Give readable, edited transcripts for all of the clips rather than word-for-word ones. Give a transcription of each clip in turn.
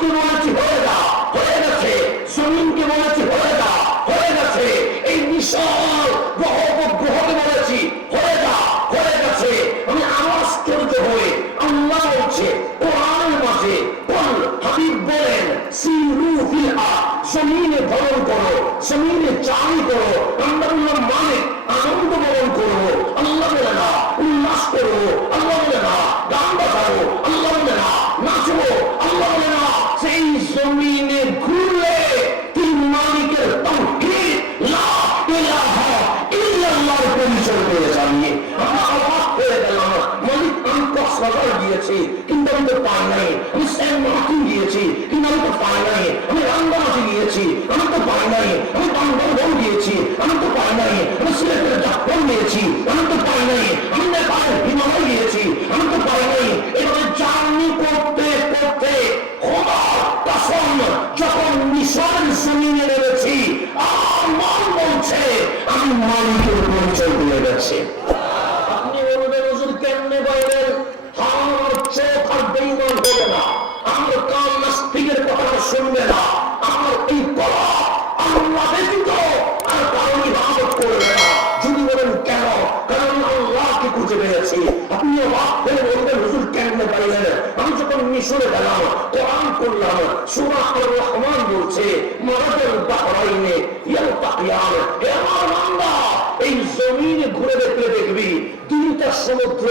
আকাশকে বলেছি হয়ে যা, হয়ে গেছে। জমিনকে বলেছি হয়ে যা, হয়ে গেছে। এই বিশাল গ্রহকে বলেছি হয়ে যা, হয়ে গেছে। আমি আশ্চর্য হয়ে আল্লাহ বলছে কোরআনের মাঝে, হাবিব বলেন সিরু ফিল আরদ, জমিনে ভ্রমণ করো, জমিনে চালি করো। আমরা বললাম মানে আনন্দ ভ্রমণ করবো, আল্লাহ বলে না উল্লাস করবো, আল্লাহ বলে না গান বাজাবো, আল্লাহ বলে না নাচবো, আল্লাহ বলে না সেই জমিনে ঘুরলে তিন মালিকের তাওহীদ লা ইলাহা ইল্লাল্লাহর পরিচয় পেয়ে যাবে। আমরা অবাক হয়ে গেলাম, মালিক আমি কক্সবাজার গিয়েছি কিন্তু আমি তো পাই নাই, আমি সেন্ট মার্টিন গিয়েছি কিন্তু আমি তো পাই নাই, আমি রাঙ্গামাটি গিয়েছি আমি তো পাই নাই, আমি বান্দরবান গিয়েছি আমি তো পাই নাই, আমি সিলেটের জাফর গিয়েছি আমি তো পাই নাই, আমি নেপালের হিমালয় গিয়েছি আমি তো পাই নাই। এভাবে জার্নি করতে করতে খোদার কসম যখন মিশরের জমিনে নেমেছি আর মন বলছে আমি মালিকের পরিচয় পেয়ে গেছি। আপনি বলবেন হুজুর কেমনে বলেন? আমার চোখ আর বেঈমান হবে না, আমার কান নাস্তিকের কথা শুনবে না, আমার এই গলা আল্লাহ ব্যতীত আর কারো ইবাদত করবে না। যদি বলেন কেন? কারণ আল্লাহকে খুঁজে পেয়েছি। আপনি অবাক হয়ে বলবেন হুজুর কেমনে পাইলেন? আমি যখন মিশরে গেলাম কোরআন করলাম, সূরা আর রহমান বলছে মারাজাল বাহরাইনে ইয়ালতাকিয়ান। হে আমার বান্দা, এই জমিনে ঘুরে দেখলে দেখবি দুইটা সমুদ্র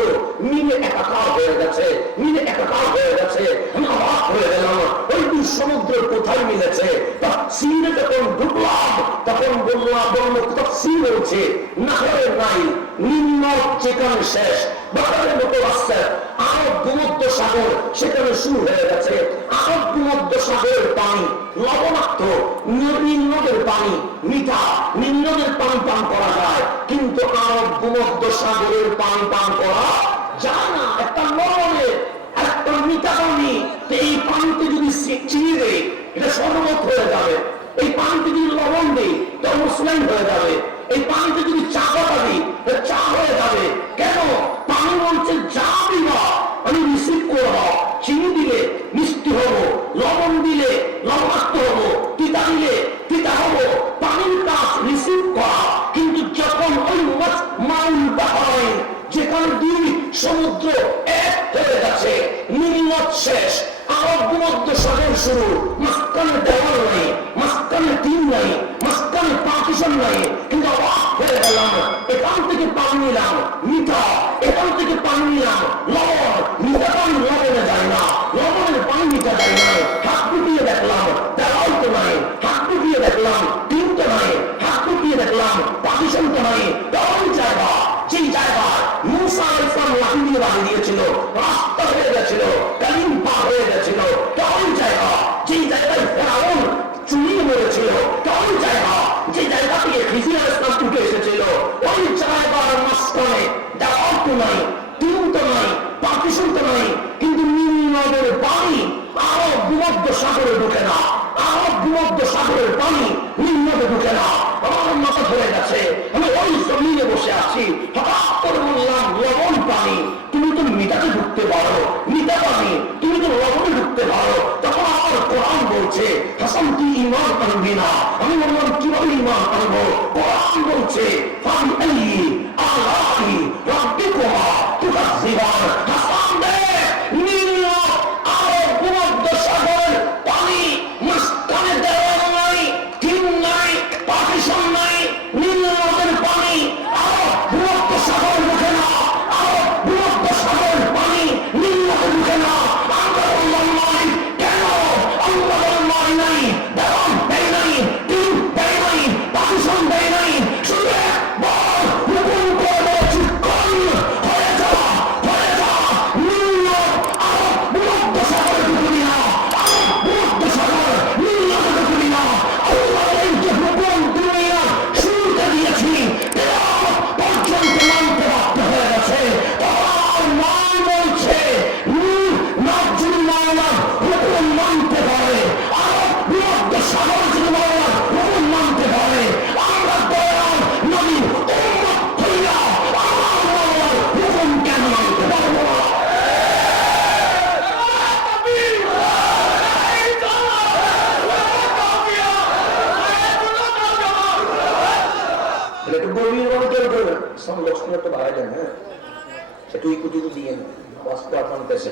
মিলে একাকার হয়ে গেছে, মিলে একাকার হয়ে গেছে। আমি অবাক হয়ে গেলাম ওই দুই সমুদ্র কোথায় মিলেছে। তাফসীরে যখন ঢুকলাম তখন তাফসীর বলছে নাহরের নাই নিম্ন যেখানে শেষ বাজারের মতো রাস্তা আরব ভূমধ্য সাগর সেখানে শুরু হয়ে গেছে। আরব ভূমধ্য সাগরের পানি লবণাক্ত, নিম্নদের পানি মিঠা, নিম্নদের পানি পান করা যায় কিন্তু আরব ভূমধ্য সাগরের পানি পান করা যায় না। একটা লবণের একটা মিঠা পানি, এই পানিতে যদি চিনি দেয় এটা সর্বত হয়ে যাবে। এই পানিতে যদি লবণ দিই তাহলে মুসলিম হয়ে যাবে। এই পানিতে যদি চা পাতা দিই চা হয়ে যাবে। কেন? পানি বলছে যা দিবা আমি রিসিভ করবো। চিনি দিলে মিষ্টি হবো, লবণ দিলে লবণাক্ত হবো, তিতা দিলে তিতা হবো। পানির কাজ রিসিভ করা। কিন্তু যখন ওই মাউল বাহরাইন যেখানে দুই সমুদ্র এক হয়ে গেছে, নিম্ন শেষ, আরব ভূমধ্য সাগর শুরু, মাঝখানে দেওয়াল নাই, মাঝখানে টিন নাই, মাঝখানে পার্টিশন নাই। কিন্তু অবাক হয়ে গেলাম, এখান থেকে পানি নিলাম মিঠা, এখান থেকে পানি নিলাম লবণ। মিঠা পানি লবণে যায় না, লবণের পানি মিঠা যায় না। হাত ফুটিয়ে দেখলাম দেওয়াল তো নাই, হাত ফুটিয়ে দেখলাম টিন তো নাই, হাত ফুটিয়ে দেখলাম পার্টিশন তো নাই। ওই জায়গা, যেই জায়গায় মুসা আলাইহিস সালাম লাঠি দিয়ে বাঁধি দিয়েছিল, রাস্তা হয়ে গেছিল, কালিম পার হয়ে গেছিল। ওই জায়গা, যেই জায়গায় ফেরাউন চুরিয়ে মরেছিল, ওই জায়গা, যে জায়গা থেকে খিজির আলাইহিস সালাম উঠে এসেছিল, ওই জায়গার মাঝখানে দেওয়াল তো নাই, টিন তো নাই, পার্টিশন তো নাই। কিন্তু নিম্নদের পানি আরব ভূমধ্য সাগরে ঢুকে না, আরব ভূমধ্য সাগরের পানি নিম্নতে ঢুকে না। আমার মাথা ধরে গেছে, আমি ওই জমিনে বসে আছি, হঠাৎ করে বললাম লবণ পানি, তুমি তো মিঠাতে ঢুকতে পারো, মিঠা পানি তুমি তো লবণে ঢুকতে পারো। তখন আমার কোরআন বলছে হাসান তুই ঈমান আনবি না। আমি বললাম কিভাবে ঈমান আনবো? কোরআন বলছে ফাবিআইয়ি আলাহি রাব্বিকুমা তুকাজ্জিবান। হাসান দেখ নিম্ন আরব ভূমধ্য সাগর পানি, মাঝখানে দেওয়াল নাই, টিন নাই, পার্টিশন নাই, নিম্নদের পানি আরব ভূমধ্য সাগর ঢুকে না, আরব ভূমধ্য সাগর পানি নিম্নতে ঢুকে না। আমরা বললাম নাই কেন? আমরা বললাম নাই দেওয়াল দেয় নাই, টিন দেয় নাই, পার্টিশন দেয় নাই, শুধু একবার হুকুম করে বলেছি কোন হয়ে যা, হয়ে যা। নিম্ন আরব ভূমধ্য সাগরে ঢুকবি না, আরব ভূমধ্য সাগর নিম্নতে ঢুকবি না। আল্লাহর যে হুকুম দুনিয়া শুরুতে দিয়েছি কিয়ামত পর্যন্ত মানতে বাধ্য হয়ে গেছে। তোমার মান বলছে যদি মাওলার হুকুম মানতে পারে, আরব ভূমধ্য সাগর যদি মাওলার হুকুম মানতে পারে, আমরা দয়াল নবীর উম্মত হইয়া আমার মাওলার হুকুম কেন মানতে পারবো না? সাউন্ড বক্সটা একটু বাড়াই দেন, হ্যাঁ একটু ইকুটি দিয়ে আওয়াজটা আপনার পেছে।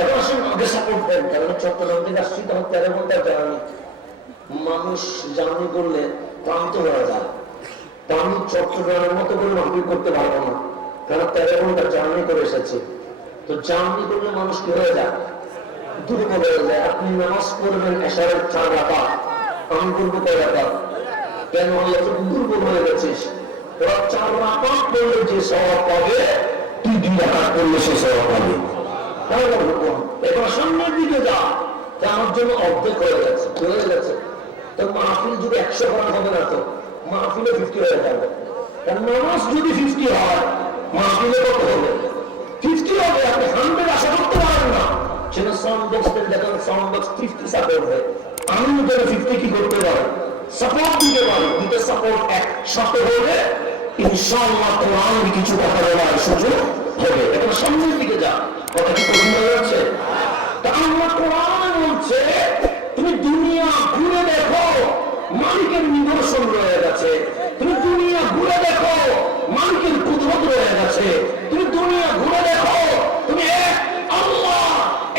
এখন আসেন আগে সাপোর্ট দেন, কারণ চট্টগ্রাম থেকে আসছি তখন 13 ঘন্টা জার্নি। মানুষ জার্নি করলে ক্লান্ত হয়ে যায়, তা আমি চট্টগ্রামের মতো করে মাহফিল করতে পারবো না, কারণ 13 ঘন্টা জার্নি করে এসেছে। তো জার্নি করলে মানুষ কি হয়ে যায়, দুর্বল হয়ে যায়। আপনি নামাজ পড়বেন এশারের 4 রাকাত, আমি করবো কয় রাকাত? কেন আল্লাহ তো দুর্বল হয়ে গেছিস, ওরা 4 রাকাত পড়লে যে সওয়াব পাবে, তুই 2 রাকাত পড়লে সে সওয়াব পাবে। এবার সামনের দিকে যা, আমার জন্য অর্ধেক হয়ে গেছে, হয়ে গেছে। তো মাহফিল যদি 100 করা হবে না, তো মাহফিলে 50 হয়ে যাবে। কারণ নামাজ যদি 50 হয়, মাহফিলে কত হবে? 50 হবে। আপনি 100 আশা করতে পারেন না। সেটা সাউন্ড বক্স দেখেন, সাউন্ড বক্স 50 সাপোর্ট হয়, আমি যদি 50 কি করতে পারি, সাপোর্ট দিতে পারি। দুটো সাপোর্ট একসাথে হলে ইনশাআল্লাহ কোরআনের কিছু কথা বলার সুযোগ হবে। এখন সামনের দিকে যা, কথা কি কঠিন হয়ে যাচ্ছে? তা আমরা কোরআন বলছে তুমি দুনিয়া ঘুরে দেখো, মালিকের নিদর্শন রয়ে গেছে। তুমি দুনিয়া ঘুরে দেখো, মালিকের কুদরত রয়ে গেছে। তুমি দুনিয়া ঘুরে দেখো, তুমি এক আল্লাহ,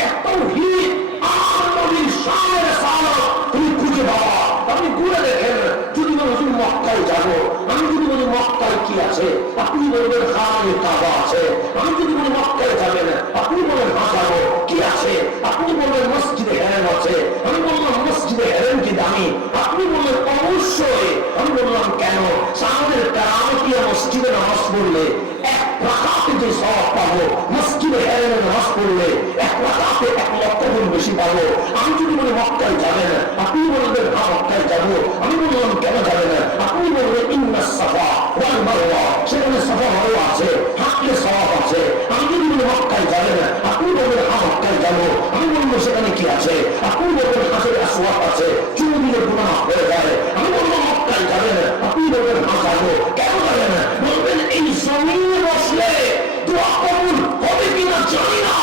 এক তাওহীদ আর নবীর শানের সালাত তুমি খুঁজে পাবা। আপনি ঘুরে দেখেন। যদি বলি মক্কায় যাবো, আমি যদি বলি মক্কায় কি আছে, আপনি বলবেন খানে কাবা আছে। আমি যদি বলি মক্কায় যাবেন, আপনি বলেন হ্যাঁ যাবো, কি আছে? আপনি বলবেন মসজিদে হেরেম আছে, আমি বললাম মসজিদে হেরেম কি দামি? আপনি বললেন অবশ্যই। আমি বললাম কেন? সাহাবের কারামতিয়া মসজিদে নামাজ পড়লে 1 রাকাতে যে সওয়াব পাবো, মসজিদে হেরেমে নামাজ পড়লে 1 রাকাতে 1 লক্ষ গুণ বেশি পাবো। আমি যদি বলি মক্কায় যাবেন, আপনি বলবেন হ্যাঁ মক্কায় যাবো। আমি বললাম কেন যাবেন? আপনি বলবেন ইন্নাস সাফা ওয়াল মারওয়া, সেখানে সাফা মারওয়া আছে, হাঁটলে সওয়াব আছে। আমি যদি বলি মক্কায় যাবেন, আপনি বলবেন হ্যাঁ মক্কায় যাবো। আমি বলবো সেখানে কি আছে? আপনি বলবেন হাজার আসওয়াদ আছে, চুমু দিলে গুনাহ হয়ে যায়। আমি বলবো মক্কায় যাবেন, আপনি বলবেন হ্যাঁ যাবো। কেন যাবেন? বলবেন এই জমিনে বসলে দোয়া কবুল হবে কিনা জানি না,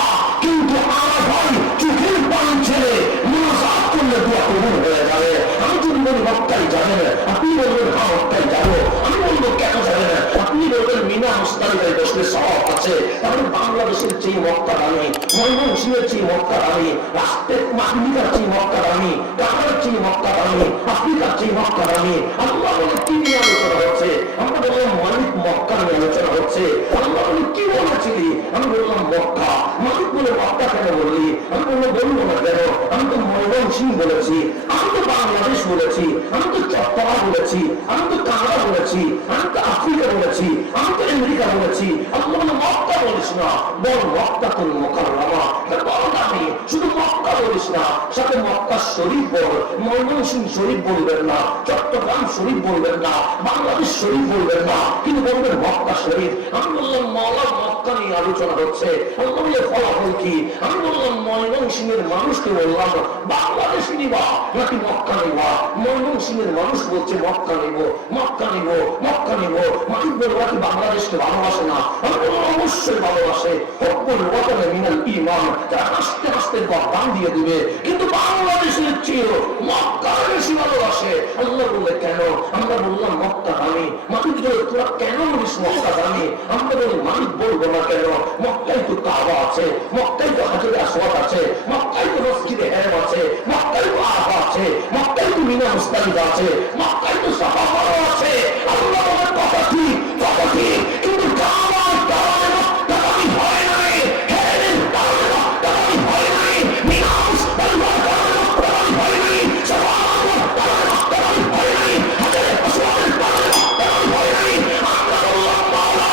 কিন্তু আমার ভাই চোখের পানি ছেড়ে মুনাজাত করলে দোয়া কবুল হয়ে যাবে। আমি যদি বলি মক্কায় যাবেন, আপনি বলবেন হ্যাঁ মক্কায় যাবো। আমি বলবো কেন যাবেন? আপনি বলবেন মিনা মুস্তালিফায় বসলে সওয়াব আছে। তাহলে বাংলাদেশের চেয়ে মক্কা দামি, ময়মনসিংহের চেয়ে মক্কা দামি, রাষ্ট্রের আমেরিকার চেয়ে মক্কা দামি, কানাডার চেয়ে মক্কা দামি, আফ্রিকার চেয়ে মক্কা দামি। আল্লাহ বলে কি নিয়ে আলোচনা হচ্ছে? আমরা বললাম মালিক মক্কা নিয়ে আলোচনা হচ্ছে। আল্লাহ বলে কি বলেছিলি? আমি বললাম মক্কা। মালিক বলে মক্কা কেন বললি? আমি বললাম বলবো না কেন? আমি তো ময়মনসিংহ বলেছি, আমি তো বাংলাদেশ বলেছি, আমি তো চট্টগ্রাম বলেছি, আমি তো কানাডা বলেছি, আমি তো আফ্রিকা বলেছি, আমি তো আমেরিকা বলেছি। আল্লাহ বলে মক্কা বলিস না, বল মক্কা তো মুকাররমা, বল দামি। শুধু মক্কা বলিস না, সাথে মক্কা শরীফ বল। ময়মনসিংহ শরীফ বলবেন না, চট্টগ্রাম শরীফ বলবেন না, বাংলাদেশ শরীফ বলবেন না, কিন্তু বলবেন মক্কা শরীফ। আমি বললাম মওলা মক্কা নিয়ে আলোচনা হচ্ছে। আল্লাহ বলে ফলাফল কি? আমি বললাম ময়মনসিংহের মানুষকে বললাম বাংলাদেশ নিবা নাকি মক্কা নিবা? ময়মনসিংহের মানুষ বলছে মক্কা নিব, মক্কা নিব, মক্কা নিব। মালিক বলবো কি বাংলাদেশকে ভালোবাসে না? আমি বললাম অবশ্যই ভালোবাসে। হব্বুল ওয়াতানে মিনাল ঈমান, তারা হাসতে হাসতে গর্দান দিয়ে দিবে, কিন্তু বাংলাদেশের চেয়েও মক্কা বেশি ভালোবাসে। আল্লাহ বলে কেন? আমরা বললাম মক্কা দামি। মালিক বলে তোরা কেন বলিস মক্কা দামি? আমরা বলি মালিক বলবো না কেন? মক্কায় তো কাবা আছে, মক্কায় তো হাজরে আসওয়াদ আছে, মক্কায় তো মসজিদে হেরেম আছে, মক্কায় তো আরাফা আছে, মক্কায় তো মিনা মুস্তালিফা আছে, মক্কায় তো সাফা মারওয়া আছে। আল্লাহ বলে কথা ঠিক, কথা ঠিক, কিন্তু কাবার কারণে মক্কা দামি হয় নাই, হেরেমের কারণে মক্কা দামি হয় নাই, মিনা মুস্তালিফার কারণে মক্কা দামি হয় নাই, সাফা মারওয়ার কারণে মক্কা দামি হয় নাই, হাজরে আসওয়াদের কারণে মক্কা দামি হয় নাই। আমরা বললাম মাওলা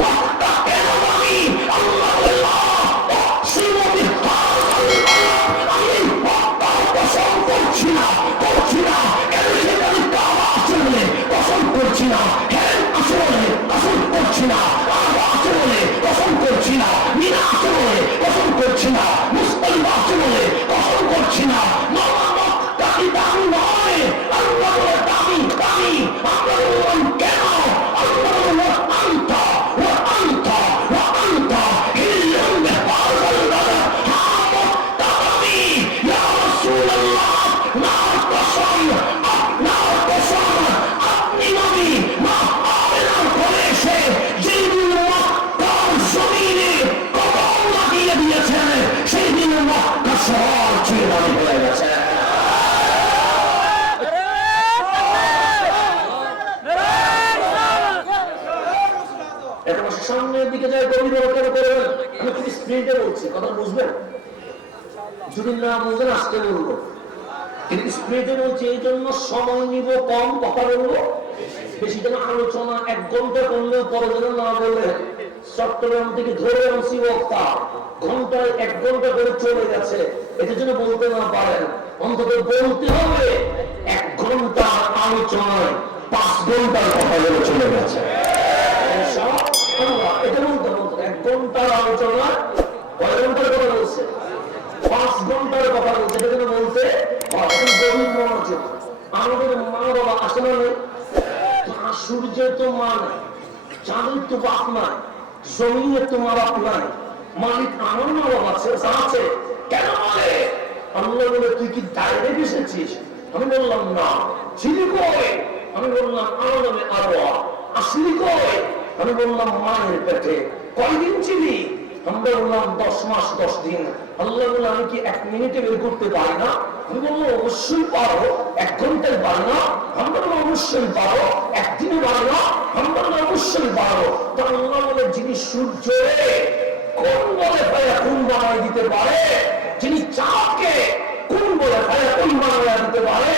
মক্কা কেন দামি? আল্লাহ বললাম শ্রীমতী আমি মক্কার কসম করছি না, করছি না, কেন সেখানে কাবা বাছুর দামি হয়ে গেছে। সামনের দিকে যায় গভীর কেন করবেন? আমি খুব স্পিডে বলছি, কথা বুঝবেন? যদি না বুঝবেন আজকে বলবো, কিন্তু স্পিডে বলছি এই জন্য সময় নিব কম, কথা বলবো বেশি। যেন আলোচনা 1 ঘন্টা করলেও পরে যেন না বলে চট্টগ্রাম থেকে ধরে আনছি বক্তা ঘন্টায় 1 ঘন্টা করে চলে গেছে, এটার জন্য বলতে না পারেন। অন্তত বলতে হবে 1 ঘন্টা আলোচনায় 5 ঘন্টার কথা বলে চলে গেছে। এটা বলতে বলতে 1 ঘন্টার আলোচনা কয় ঘন্টার কথা বলছে? 5 ঘন্টার কথা বলছে। এটা যেন বলতে গভীর মনোযোগ। আমাদের মা বাবা আসলে সূর্যের তো মা নাই, চাঁদের তো বাপ নাই, জমিনের তো মা বাপ নাই, মালিক আমার মা বাবা আছে। কেন বলে? আল্লাহ বলে তুই কি ডাইরেক্ট এসেছিস? আমি বললাম না। ছিলি কই? আমি বললাম আলাদা আরোয়া। আসলি কই? আমি বললাম মায়ের পেটে। কয়দিন ছিলি? আমরা বললাম 10 মাস 10 দিন। আল্লাহ বলে আমি কি 1 মিনিটে বের করতে পারি না? আমি বললাম অবশ্যই পারো। 1 ঘন্টায় পারি না? আমরা বললাম অবশ্যই পারো। 1 দিনে পারি না? আমরা বললাম অবশ্যই পারো। তো আল্লাহ বলে যিনি সূর্যরে কোন বলে পায়া কোন বানাই দিতে পারে, যিনি চাঁদকে কোন বলে পায়া কোন বানাই দিতে পারে,